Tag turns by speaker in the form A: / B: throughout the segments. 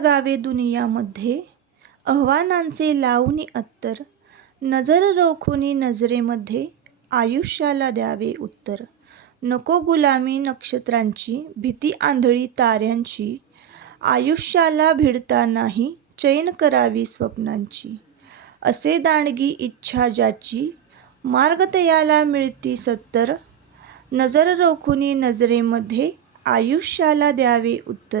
A: कसे जगावे दुनियामध्ये आव्हानांचे लावणी अत्तर नजर रोखुनी नजरेमध्ये आयुष्याला द्यावे उत्तर. नको गुलामी नक्षत्रांची भीती आंधळी ताऱ्यांची आयुष्याला भिडता नाही चैन करावी स्वप्नांची. असे दांडगी इच्छा ज्याची मार्ग तयाला मिळती सत्तर नजर रोखुनी नजरेमध्ये आयुष्याला द्यावे उत्तर.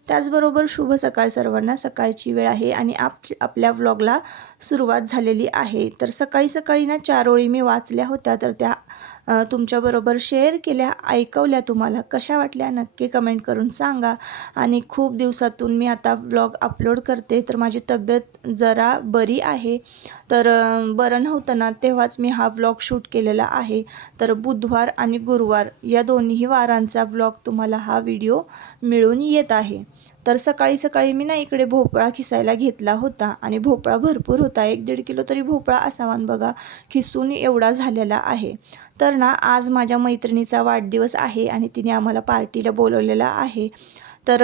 A: त्याचबरोबर शुभ सकाळ सर्वांना. सकाळची वेळ आहे आणि आप आपल्या व्लॉगला सुरुवात झालेली आहे. तर सकाळी सकाळी ना चार ओळी मी वाचल्या होत्या तर त्या तुमच्याबरोबर शेअर केल्या ऐकवल्या तुम्हाला. कशा वाटल्या? नक्की कमेंट करून सांगा. आणि खूप दिवसातून मी आता व्लॉग अपलोड करते तर माझी तब्येत जरा बरी आहे. तर बरं नव्हतं ना तेव्हाच मी हा व्लॉग शूट केलेला आहे. तर बुधवार आणि गुरुवार या दोन्ही वारांचा व्लॉग तुम्हाला हा व्हिडिओ मिळून येत आहे. तर सकाळी सकाळी मी ना इकडे भोपळा खिसायला घेतला होता आणि भोपळा भरपूर होता. एक दीड किलो तरी भोपळा असावा बघा खिसून एवढा झालेला आहे. तर ना आज माझ्या मैत्रिणीचा वाढदिवस आहे आणि तिने आम्हाला पार्टीला बोलवलेला आहे. तर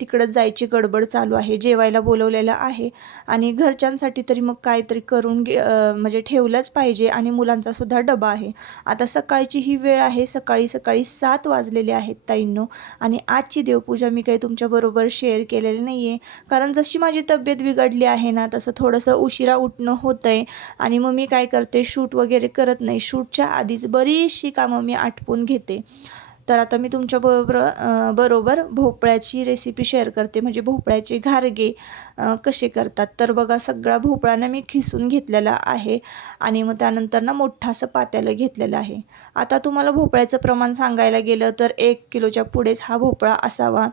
A: तिकडं जायची गडबड चालू आहे जेवायला बोलवलेलं आहे आणि घरच्यांसाठी तरी मग काहीतरी करून घे म्हणजे ठेवलंच पाहिजे आणि मुलांचा सुद्धा डबा आहे. आता सकाळची ही वेळ आहे सकाळी सकाळी सात वाजलेले आहेत ताईंनो आणि आजची देवपूजा मी काही तुमच्याबरोबर शेअर केलेली नाही आहे कारण जशी माझी तब्येत बिघडली आहे ना तसं थोडंसं उशिरा उठणं होतं आहे आणि मग मी काय करते शूट वगैरे करत नाही. शूटच्या आधीच बरीचशी कामं मी आटपून घेते. तर आता मी तुमच्याबरोबर बरोबर भोपळ्याची रेसिपी शेअर करते. म्हणजे भोपळ्याचे घारगे कसे करतात? तर बघा सगळा भोपळाना मी खिसून घेतलेला आहे आणि मग त्यानंतर ना मोठा असं पात्याला घेतलेलं आहे. आता तुम्हाला भोपळ्याचं प्रमाण सांगायला गेलं तर एक किलोच्या पुढेच हा भोपळा असावा.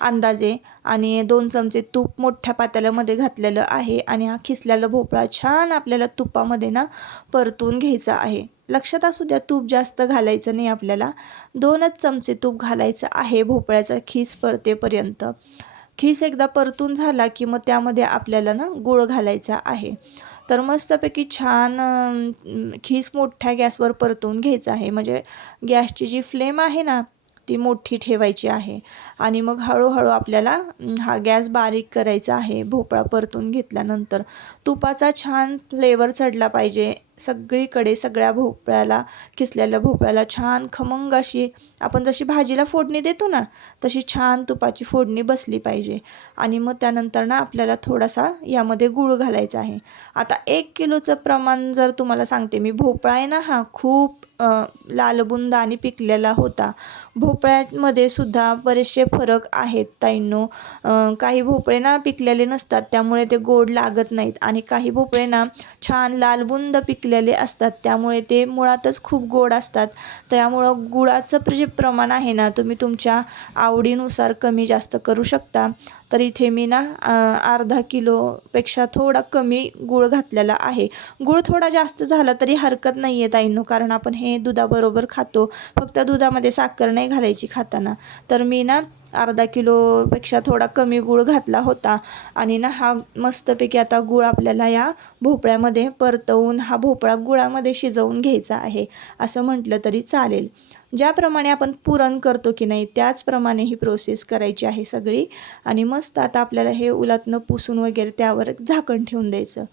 A: अंदाजे आणि दोन चमचे तूप मोठ्या पातेल्यामध्ये घातलेलं आहे आणि हा खिसलेला भोपळा छान आपल्याला तुपामध्ये ना परतून घ्यायचा आहे. लक्षात असू द्या तूप जास्त घालायचं नाही आपल्याला. दोनच चमचे तूप घालायचं आहे भोपळ्याचा खीस परतेपर्यंत. खीस एकदा परतून झाला की मग त्यामध्ये आपल्याला ना गुळ घालायचा आहे. तर मस्तपैकी छान खीस मोठ्या गॅसवर परतून घ्यायचा आहे. म्हणजे गॅसची जी फ्लेम आहे ना ती मोठी ठेवायची आहे. आणि मग हळूहळू आपल्याला हा गॅस बारीक करायचा आहे. भोपळा परतून घेतल्यानंतर तुपाचा छान फ्लेवर चढला पाहिजे. सगळीकडे सगळ्या भोपळ्याला किसलेल्या भोपळ्याला छान खमंग अशी आपण जशी भाजीला फोडणी देतो ना तशी छान तुपाची फोडणी बसली पाहिजे. आणि मग त्यानंतर ना आपल्याला थोडासा यामध्ये गूळ घालायचा आहे. आता एक किलोचं प्रमाण जर तुम्हाला सांगते मी भोपळा आहे ना हा खूप लालबुंद आणि पिकलेला होता. भोपळ्यामध्ये सुद्धा बरेचसे फरक आहेत ताईंनो. काही भोपळे ना पिकलेले नसतात त्यामुळे ते गोड लागत नाहीत. आणि काही भोपळे ना छान लालबुंद पिकलेले असतात. त्यामुळे ते मुळातच खूप गोड असतात. त्यामुळं गुळाचं जे प्रमाण आहे ना तुम्ही तुमच्या आवडीनुसार कमी जास्त करू शकता. तर इथे मी ना अर्धा किलोपेक्षा थोडा कमी गूळ घातलेला आहे. गूळ थोडा जास्त झाला तरी हरकत नाही आहे ताईंनो कारण आपण हे दुधाबरोबर खातो. फक्त दुधामध्ये साखर नाही घालायची खाताना. तर मी ना अर्धा किलोपेक्षा थोडा कमी गूळ घातला होता. आणि ना हा मस्तपैकी आता गूळ आपल्याला या भोपळ्यामध्ये परतवून हा भोपळा गुळामध्ये शिजवून घ्यायचा आहे. असं म्हटलं तरी चालेल. ज्याप्रमाणे आपण पुरण करतो की नाही त्याचप्रमाणे ही प्रोसेस करायची आहे सगळी. आणि मस्त आता आपल्याला हे उलातनं पुसून वगैरे त्यावर झाकण ठेवून द्यायचं.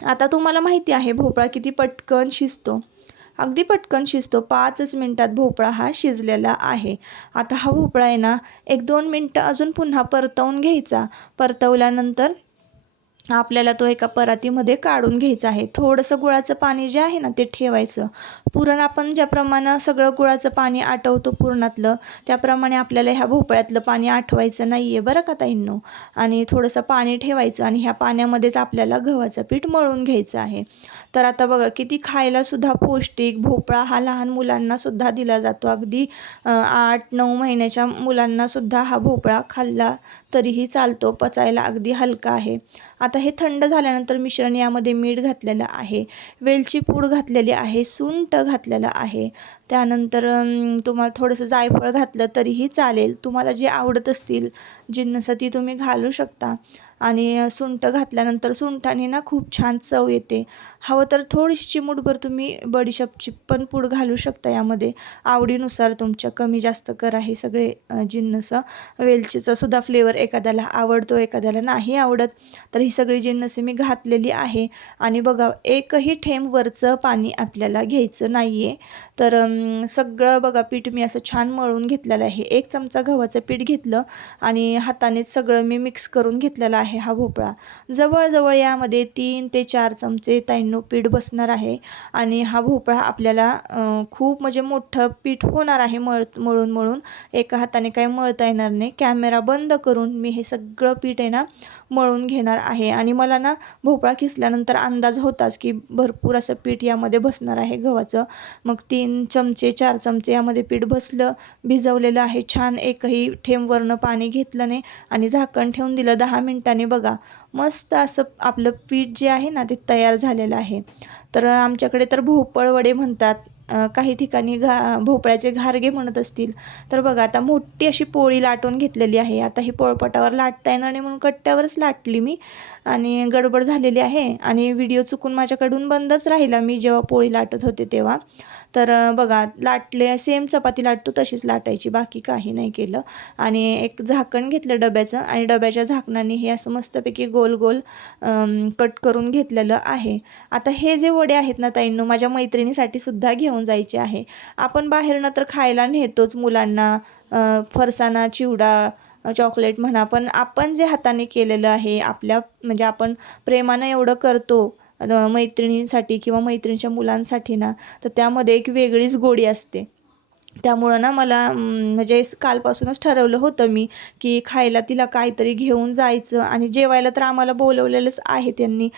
A: आता तुम्हाला माहिती आहे भोपळा किती पटकन शिजतो. अगदी पटकन शिजतो. पाचच मिनटात भोपळा हा शिजलेला आहे. आता हा भोपळा आहे ना एक दोन मिनटं अजून पुन्हा परतवून घ्यायचा. परतवल्यानंतर आपल्याला तो एका परातीमध्ये काढून घ्यायचा आहे. थोडंसं गुळाचं पाणी जे आहे ना ते ठेवायचं. पुरण आपण ज्याप्रमाणे सगळं गुळाचं पाणी आटवतो पुरणातलं त्याप्रमाणे आपल्याला ह्या भोपळ्यातलं पाणी आठवायचं नाही आहे बरं का ताईंनो? आणि थोडंसं पाणी ठेवायचं आणि ह्या पाण्यामध्येच आपल्याला गव्हाचं पीठ मळून घ्यायचं आहे. तर आता बघा किती खायलासुद्धा पौष्टिक भोपळा हा लहान मुलांनासुद्धा दिला जातो. अगदी आठ नऊ महिन्याच्या मुलांनासुद्धा हा भोपळा खाल्ला तरीही चालतो पचायला अगदी हलका आहे. आता हे थंड झाल्यानंतर मिश्रण यामध्ये मीठ घातलेलं आहे. वेलची पूड घातलेली आहे सुंट घातलेलं आहे. त्यानंतर तुम्हाला थोडंसं जायफळ घातलं तरीही चालेल. तुम्हाला जे आवडत असतील जिन्नसं ती तुम्ही घालू शकता. आणि सुंठ घातल्यानंतर सुंठाने ना खूप छान चव येते. हवं तर थोडीशी चिमूटभर तुम्ही बडीशेपची पण पूड घालू शकता यामध्ये. आवडीनुसार तुमच्या कमी जास्त करा हे सगळे जिन्नस जिन्नसं. वेलचीचा सुद्धा फ्लेवर एखाद्याला आवडतो एखाद्याला नाही आवडत तर ही सगळी जिन्नसे मी घातलेली आहे. आणि बघा एकही ठेम वरचं पाणी आपल्याला घ्यायचं नाही आहे तर सगळं बघा पीठ मी असं छान मळून घेतलेलं आहे. एक चमचा गव्हाचं पीठ घेतलं आणि हातानेच सगळं मी मिक्स करून घेतलेलं आहे. आहे हा भोपळा. जवळजवळ यामध्ये तीन ते चार चमचे ताईंनो पीठ बसणार आहे आणि हा भोपळा आपल्याला खूप म्हणजे मोठं पीठ होणार आहे मळ मळून मळून. एका हाताने काही मळता येणार नाही. कॅमेरा बंद करून मी हे सगळं पीठ आहे ना मळून घेणार आहे. आणि मला ना भोपळा किसल्यानंतर अंदाज होताच की भरपूर असं पीठ यामध्ये बसणार आहे गव्हाचं. मग तीन चमचे चार चमचे यामध्ये पीठ बसलं भिजवलेलं आहे. छान एकही ठेंबवरनं पाणी घेतलं नाही. आणि झाकण ठेवून दिलं दहा मिनिटांनी. बघा. मस्त असं आपलं पीठ जे आहे ना ते तयार झालेलं आहे. तर आमच्याकडे तर भोपळ वडे म्हणतात. काही ठिकाणी घा भोपळ्याचे घारगे म्हणत असतील. तर बघा आता मोठी अशी पोळी लाटून घेतलेली आहे. आता ही पोळपटावर लाटता येणार नाही म्हणून कट्ट्यावरच लाटली मी. आणि गडबड झालेली आहे. आणि व्हिडिओ चुकून माझ्याकडून बंदच राहिला मी जेव्हा पोळी लाटत होते तेव्हा. तर बघा लाटले सेम चपाती लाटतो तशीच लाटायची. बाकी काही नाही केलं. आणि एक झाकण घेतलं डब्याचं आणि डब्याच्या झाकणाने हे असं मस्तपैकी गोल गोल कट करून घेतलेलं आहे. आता हे जे वडे आहेत ना ताईंनो माझ्या मैत्रिणीसाठी सुद्धा घेऊन जायचे आहे. आपण बाहेरनं तर खायला नेतोच मुलांना फरसाना फरसाणा चिवडा चॉकलेट म्हणा पण आपण जे हाताने केलेलं आहे आपल्या म्हणजे आपण प्रेमानं एवढं करतो मैत्रिणींसाठी किंवा मैत्रिणीच्या मुलांसाठी ना तर त्यामध्ये एक वेगळीच गोडी असते. त्यामुळं ना मला म्हणजे कालपासूनच ठरवलं होतं मी की खायला तिला काहीतरी घेऊन जायचं आणि जेवायला तर आम्हाला बोलवलेलंच आहे त्यांनी.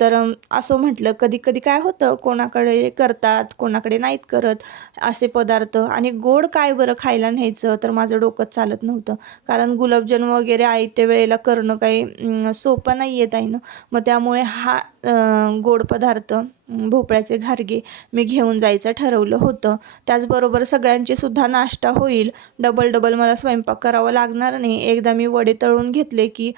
A: तर असं म्हटलं कधी कधी काय होतं कोणाकडे करतात कोणाकडे नाहीत करत असे पदार्थ आणि गोड काय बरं खायला न्यायचं तर माझं डोकं चालत नव्हतं. कारण गुलाबजाम वगैरे आहे त्या वेळेला करणं काही सोपं नाही येत आहे ना मग त्यामुळे हा गोड पदार्थ भोपळ्याचे घारगे मी घेऊन जायचं ठरवलं होतं. त्याचबरोबर सगळ्यांची सुद्धा नाश्ता होईल. डबल डबल मला स्वयंपाक करावा लागणार नाही. एकदा मी वडे तळून घेतले की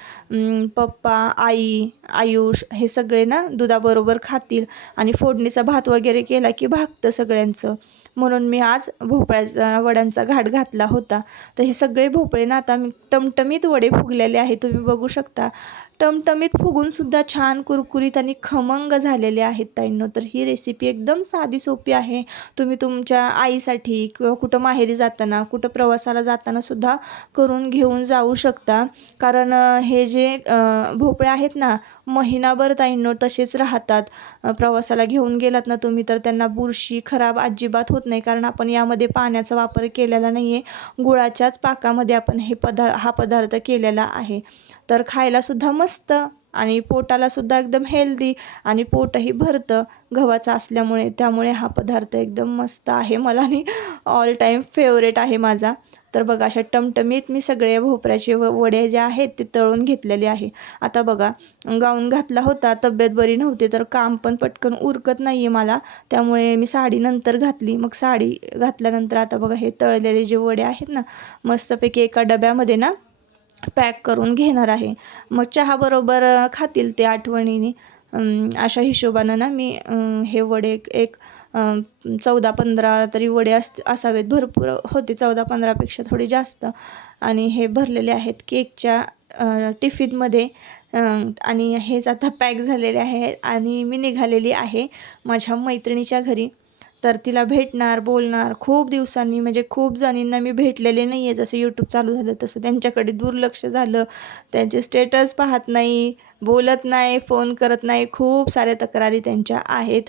A: पप्पा आई आयुष हे सगळे ना दुधाबरोबर खातील आणि फोडणीचा भात वगैरे केला की भागतं सगळ्यांचं. म्हणून मी आज भोपळ्याचा वड्यांचा घाट घातला होता. तर हे सगळे भोपळे ना आता मी टमटमीत वडे फुगलेले आहे. तुम्ही बघू शकता. टमटमीत फुगूनसुद्धा छान कुरकुरीत आणि खमंग झालेले आहेत ताईंनो. तर ही रेसिपी एकदम साधी सोपी आहे. तुम्ही तुमच्या आईसाठी किंवा कुठं माहेरी जाताना कुठं प्रवासाला जाताना सुद्धा करून घेऊन जाऊ शकता. कारण हे जे भोपळे आहेत ना महिनाभर ताईंनो तसेच राहतात. प्रवासाला घेऊन गेलात ना तुम्ही तर त्यांना बुरशी खराब अजिबात होत नाही. कारण आपण यामध्ये पाण्याचा वापर केलेला नाही आहे गुळाच्याच पाकामध्ये आपण हे पदार्थ हा पदार्थ केलेला आहे. तर खायलासुद्धा मस्त आणि पोटालासुद्धा एकदम हेल्दी आणि पोटही भरतं गव्हाचं असल्यामुळे. त्यामुळे हा पदार्थ एकदम मस्त आहे मला आणि ऑल टाईम फेवरेट आहे माझा. तर बघा अशा टमटमीत मी सगळे भोपऱ्याचे व वडे जे आहेत ते तळून घेतलेले आहे. आता बघा गाऊन घातला होता तब्येत बरी नव्हती तर काम पण पटकन उरकत नाही आहे मला. त्यामुळे मी साडी नंतर घातली. मग साडी घातल्यानंतर आता बघा हे तळलेले जे वडे आहेत ना मस्तपैकी एका डब्यामध्ये ना पॅक करून घेणार आहे. मग चहाबरोबर खातील ते आठवणीने. अशा हिशोबानं ना मी हे वडे एक एक चौदा पंधरा तरी वडे अस असावेत. भरपूर होते चौदा पंधरापेक्षा थोडे जास्त. आणि हे भरलेले आहेत केकच्या टिफिनमध्ये. आणि हेच आता पॅक झालेले आहे. आणि मी निघालेली आहे माझ्या मैत्रिणीच्या घरी. तर तिला भेटणार बोलणार. खूप दिवसांनी म्हणजे खूप जणींना मी भेटलेले नाही आहे जसं यूट्यूब चालू झालं तसं त्यांच्याकडे दुर्लक्ष झालं. त्यांचे स्टेटस पाहत नाही बोलत नाही फोन करत नाही. खूप साऱ्या तक्रारी त्यांच्या आहेत.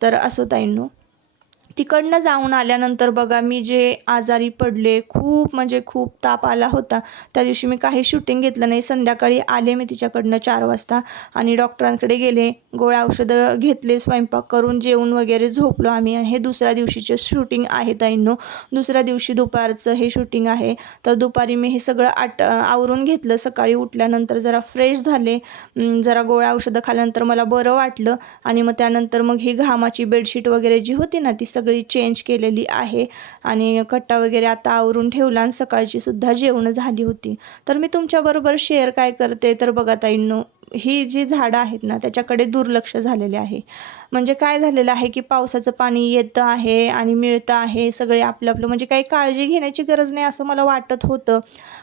A: तर असो ताईंनो तिकडनं जाऊन आल्यानंतर बघा मी जे आजारी पडले खूप म्हणजे खूप ताप आला होता. त्या दिवशी मी काही शूटिंग घेतलं नाही. संध्याकाळी आले मी तिच्याकडनं चार वाजता आणि डॉक्टरांकडे गेले. गोळ्या औषधं घेतले स्वयंपाक करून जेवण वगैरे झोपलो आम्ही. हे दुसऱ्या दिवशीचे शूटिंग आहे ताईंनो. दुसऱ्या दिवशी दुपारचं हे शूटिंग आहे. तर दुपारी मी हे सगळं आट आवरून घेतलं. सकाळी उठल्यानंतर जरा फ्रेश झाले. जरा गोळ्या औषधं खाल्यानंतर मला बरं वाटलं आणि मग त्यानंतर मग ही घामाची बेडशीट वगैरे जी होती ना ती सगळी सगळी चेंज केलेली आहे. आणि कट्टा वगैरे आता आवरून ठेवला आणि सकाळची सुद्धा जेवणं झाली होती. तर मी तुमच्याबरोबर शेअर काय करते तर बघा ताईंनो ही जी झाडं आहेत ना त्याच्याकडे दुर्लक्ष झालेले आहे. म्हणजे काय झालेलं आहे की पावसाचं पाणी येतं आहे आणि मिळतं आहे सगळे आपलं आपलं म्हणजे काही काळजी घेण्याची गरज नाही असं मला वाटत होतं.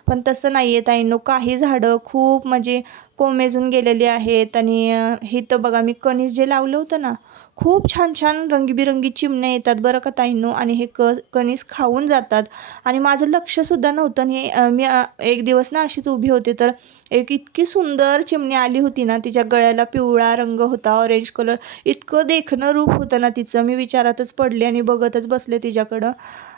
A: पण तसं नाही आहे ताईंनो काही झाडं खूप म्हणजे कोमेजून गेलेली आहेत आणि हे तर बघा मी कणीस जे लावलं होतं ना खूप छान छान रंगीबिरंगी चिमण्या येतात बरं का ताईंनो आणि हे क कणीस खाऊन जातात. आणि माझं लक्षसुद्धा नव्हतं आणि मी एक दिवस ना अशीच उभी होते तर एक इतकी सुंदर चिमणी आली होती ना तिच्या गळ्याला पिवळा रंग होता ऑरेंज कलर इतकं देखणं रूप होतं ना तिचं. मी विचारातच पडले आणि बघतच बसले तिच्याकडं.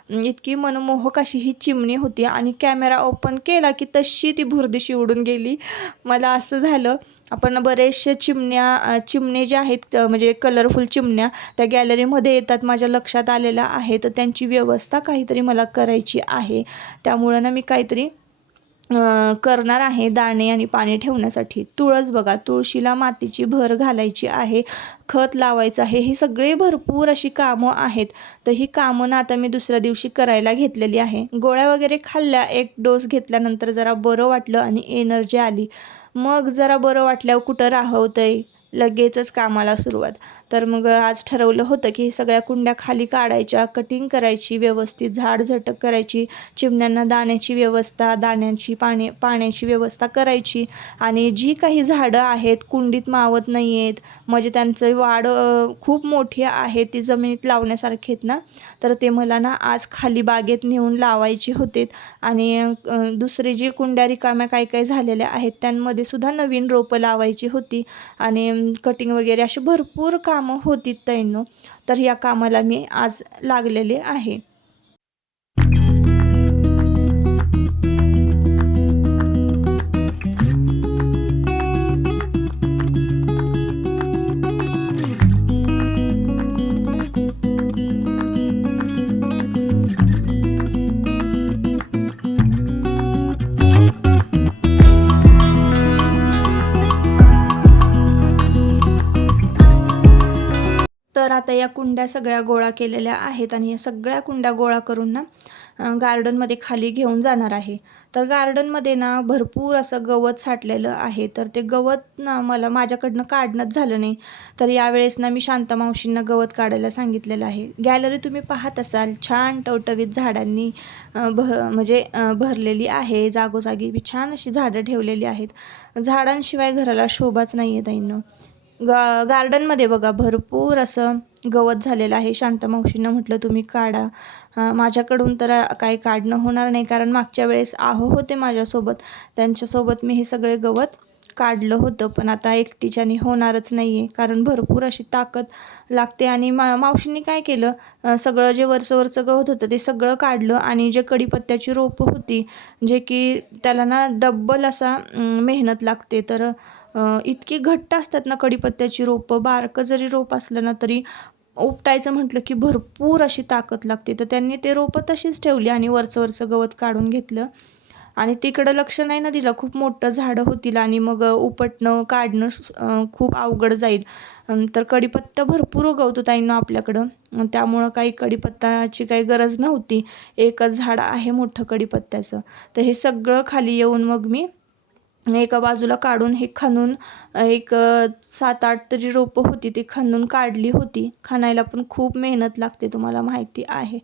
A: इतकी मनमोहक अशी ही चिमणी होती आणि कॅमेरा ओपन केला की तशी ती भुरदिशी उडून गेली. मला असं झालं आपण बरेचसे चिमण्या चिमणे जे आहेत म्हणजे कलरफुल चिमण्या त्या गॅलरीमध्ये येतात माझ्या लक्षात आलेल्या आहे तर त्यांची व्यवस्था काहीतरी मला करायची आहे. त्यामुळं ना मी काहीतरी करणार आहे दाणे आणि पाणी ठेवण्यासाठी. तुळस बघा तुळशीला मातीची भर घालायची आहे खत लावायचं आहे ही सगळी भरपूर अशी कामं आहेत. तर ही कामं ना आता मी दुसऱ्या दिवशी करायला घेतलेली आहे. गोळ्या वगैरे खाल्ल्या एक डोस घेतल्यानंतर जरा बरं वाटलं आणि एनर्जी आली. मग जरा बरं वाटल्यावर कुठं राहवतंय? लगेचच कामाला सुरुवात. तर मग आज ठरवलं होतं की सगळ्या कुंड्या खाली काढायच्या कटिंग करायची व्यवस्थित झाड झटक करायची चिमण्यांना दाण्याची व्यवस्था दाण्याची पाणी पाण्याची व्यवस्था करायची. आणि जी काही झाडं आहेत कुंडीत मावत नाही आहेत म्हणजे त्यांचं वाढ खूप मोठी आहे ती जमिनीत लावण्यासारखे आहेत ना तर ते मला ना आज खाली बागेत नेऊन लावायचे होते. आणि दुसरे दुसरी जी कुंड्या रिकाम्या काय काय झालेल्या आहेत त्यांमध्ये सुद्धा नवीन रोपं लावायची होती. आणि कटिंग वगैरे अशी भरपूर कामं होती तैनो तर या कामाला मी आज लागलेले आहे. तर आता या कुंड्या सगळ्या गोळा केलेल्या आहेत आणि या सगळ्या कुंड्या गोळा करून ना गार्डनमध्ये खाली घेऊन जाणार आहे. तर गार्डनमध्ये ना भरपूर असं गवत साठलेलं आहे. तर ते गवत ना मला माझ्याकडनं काढणंच झालं नाही. तर यावेळेस ना मी शांता मावशींना गवत काढायला सांगितलेलं आहे. गॅलरी तुम्ही पाहत असाल छान टवटवीत झाडांनी भ म्हणजे भरलेली आहे जागोजागी बी छान अशी झाडं ठेवलेली आहेत. झाडांशिवाय घराला शोभाच नाही आहे ताईंनो. गा गार्डनमध्ये बघा भरपूर असं गवत झालेलं आहे. शांत मावशींना म्हटलं तुम्ही काढा. माझ्याकडून तर काही काढणं होणार नाही कारण मागच्या वेळेस आहो होते माझ्यासोबत. त्यांच्यासोबत मी हे सगळे गवत काढलं होतं पण आता एकटीच्याने होणारच नाही आहे कारण भरपूर अशी ताकद लागते. आणि मा मावशींनी काय केलं सगळं जे वरचं वरचं गवत होतं ते सगळं काढलं आणि जे कडीपत्त्याची रोपं होती जे की त्याला ना डब्बल असा मेहनत लागते. तर इतकी घट्ट असतात ना कडीपत्त्याची रोपं बारकं जरी रोप असलं ना तरी उपटायचं म्हटलं की भरपूर अशी ताकद लागते. तर त्यांनी ते रोपं तशीच ठेवली आणि वरचं वरचं गवत काढून घेतलं. आणि तिकडं लक्ष नाही ना दिलं. खूप मोठं झाडं होतील आणि मग उपटणं काढणं खूप अवघड जाईल. तर कडीपत्ता भरपूर उगवतो ताईंना आपल्याकडं. त्यामुळं काही कडीपत्ताची काही गरज नव्हती. एकच झाड आहे मोठं कडीपत्त्याचं तर हे सगळं खाली येऊन मग मी एका बाजूला काढून हे खणून एक सात आठ तरी रोपं होती ती खणून काढली होती. खणायला पण खूप मेहनत लागते तुम्हाला माहिती आहे.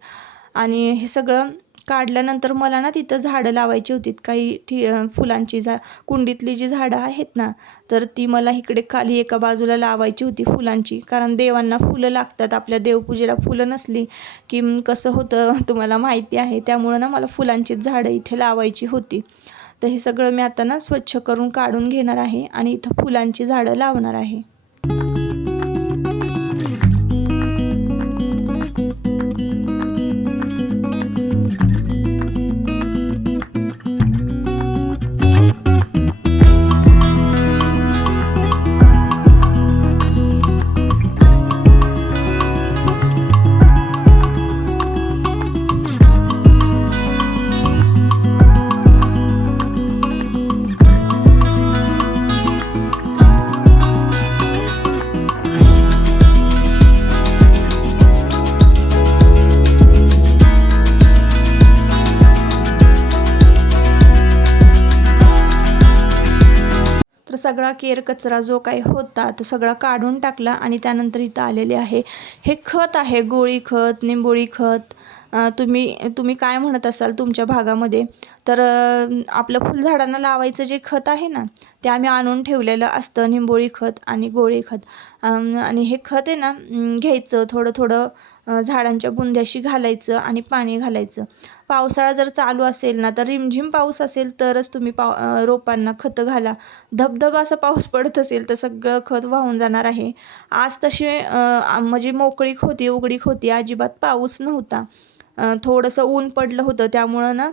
A: आणि हे सगळं काढल्यानंतर मला ना तिथं झाडं लावायची होती. काही ठी फुलांची झा कुंडीतली जी झाडं आहेत ना तर ती मला इकडे खाली एका बाजूला लावायची होती फुलांची. कारण देवांना फुलं लागतात. आपल्या देवपूजेला फुलं नसली की कसं होतं तुम्हाला माहिती आहे. त्यामुळं ना मला फुलांचीच झाडं इथे लावायची होती. तर हे सगळं मी आता ना स्वच्छ करून काढून घेणार आहे आणि इथं फुलांची झाडं लावणार आहे. सगळा केर कचरा जो काही होता तो सगळा काढून टाकला आणि त्यानंतर इथं आलेले आहे. हे खत आहे गोळी खत निंबोळी खत. तुम्ही तुम्ही काय म्हणत असाल तुमच्या भागामध्ये? तर आपलं फुलझाडांना लावायचं जे खत आहे ना ते आम्ही आणून ठेवलेलं असतं निंबोळी खत आणि गोळी खत. आणि हे खत आहे ना घ्यायचं थोडं थोडं झाडांच्या बुंद्याशी घालायचं आणि पाणी घालायचं. पावसाळा जर चालू असेल ना तर रिमझिम पाऊस असेल तरच तुम्ही पाव रोपांना खतं घाला. धबधब असा पाऊस पडत असेल तर सगळं खत वाहून जाणार आहे. आज तशी म्हणजे मोकळीक होती उघडीक होती अजिबात पाऊस नव्हता. थोडंसं ऊन पडलं होतं त्यामुळं ना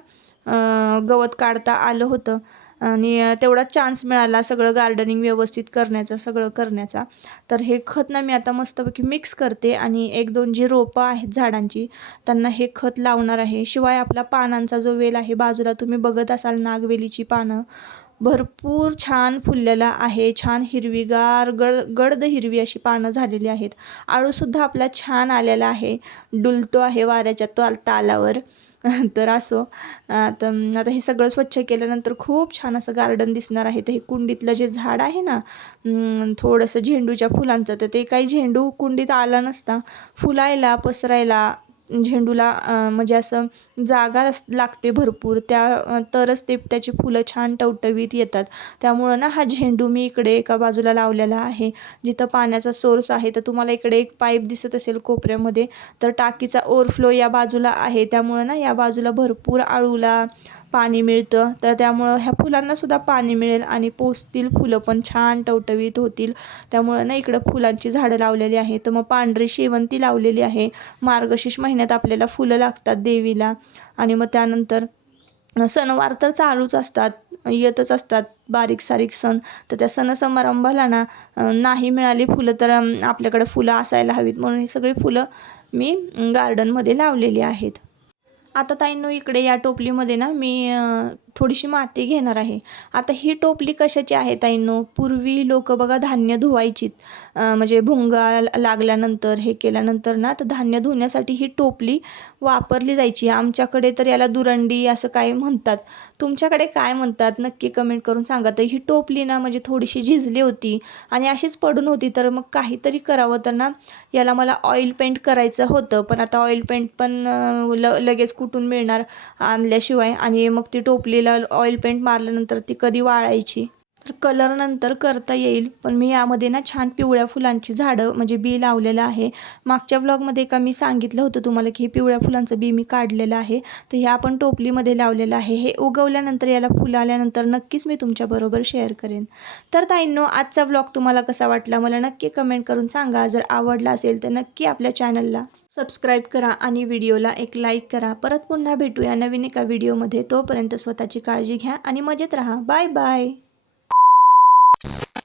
A: गवत काढता आलं होतं. आणि तेवढा तेवढाच चान्स मिळाला सगळं गार्डनिंग व्यवस्थित करण्याचा सगळं करण्याचा. तर हे खत ना मी आता मस्तपैकी मिक्स करते आणि एक दोन जी रोपं आहेत झाडांची त्यांना हे खत लावणार आहे. शिवाय आपला पानांचा जो वेल आहे बाजूला तुम्ही बघत असाल नागवेलीची पानं भरपूर छान फुललेला आहे. छान हिरवीगार गड गडद हिरवी अशी पानं झालेली आहेत. आळूसुद्धा आपला छान आलेला आहे. डुलतो आहे वाऱ्याच्या तो तालावर. तर असो. आता आता हे सगळं स्वच्छ केल्यानंतर खूप छान असं गार्डन दिसणार आहे. तर हे कुंडीतलं जे झाड आहे ना थोडंसं झेंडूच्या फुलांचं तर ते काही झेंडू कुंडीत आला नसता फुलायला पसरायला झेंडूला म्हणजे असं जागा अस- लागते भरपूर. त्या तरच ते त्याची फुलं छान टवटवीत येतात. त्यामुळं ना हा झेंडू मी इकडे एका बाजूला लावलेला आहे. जिथं पाण्याचा सोर्स आहे तर तुम्हाला इकडे एक पाईप दिसत असेल कोपऱ्यामध्ये तर टाकीचा ओव्हरफ्लो या बाजूला आहे. त्यामुळं ना या बाजूला भरपूर आळूला पाणी मिळतं. तर त्यामुळं ह्या फुलांनासुद्धा पाणी मिळेल आणि पोचतील फुलं पण छान टवटवीत होतील. त्यामुळं ना इकडं फुलांची झाडं लावलेली आहे तर मग पांढरी शेवंती लावलेली आहे. मार्गशीर्ष महिन्यात आपल्याला फुलं लागतात देवीला. आणि मग त्यानंतर सणवार तर चालूच असतात येतच असतात बारीक सारीक सण. तर त्या सण समारंभाला ना नाही मिळाली फुलं तर आपल्याकडं आपल्याकडे फुलं असायला हवीत म्हणून ही सगळी फुलं मी गार्डनमध्ये लावलेली आहेत. आता ताईंनो इकडे या टोपलीमध्ये ना मी थोडीशी माती घेणार आहे. आता ही टोपली कशाची आहे ताईंनो? पूर्वी लोक बघा धान्य धुवायचीत. म्हणजे भुंगा लागल्यानंतर हे केल्यानंतर ना तर धान्य धुण्यासाठी ही टोपली वापरली जायची. आमच्याकडे तर याला दुरंडी असं काय म्हणतात. तुमच्याकडे काय म्हणतात? नक्की कमेंट करून सांगा. तर ही टोपली ना म्हणजे थोडीशी झिजली होती आणि अशीच पडून होती तर मग काहीतरी करावं तर ना याला मला ऑइल पेंट करायचं होतं. पण आता ऑइल पेंट पण ल लगेच कुठून मिळणार आणल्याशिवाय. आणि मग ती टोपलीला ऑइल पेंट मारल्यानंतर ती कधी वाळायची? तर कलर नंतर करता येईल. पण मी यामध्ये ना छान पिवळ्या फुलांची झाडं म्हणजे बी लावलेलं आहे. मागच्या ब्लॉगमध्ये का मी सांगितलं होतं तुम्हाला की हे पिवळ्या फुलांचं बी मी काढलेलं आहे. तर हे आपण टोपलीमध्ये लावलेलं आहे. हे उगवल्यानंतर याला फुलं आल्यानंतर नक्कीच मी तुमच्याबरोबर शेअर करेन. तर ताईंनो आजचा ब्लॉग तुम्हाला कसा वाटला मला नक्की कमेंट करून सांगा. जर आवडला असेल तर नक्की आपल्या चॅनलला सबस्क्राईब करा आणि व्हिडिओला एक लाईक करा. परत पुन्हा भेटूया नवीन एका व्हिडिओमध्ये तोपर्यंत स्वतःची काळजी घ्या आणि मजेत राहा. Bye bye you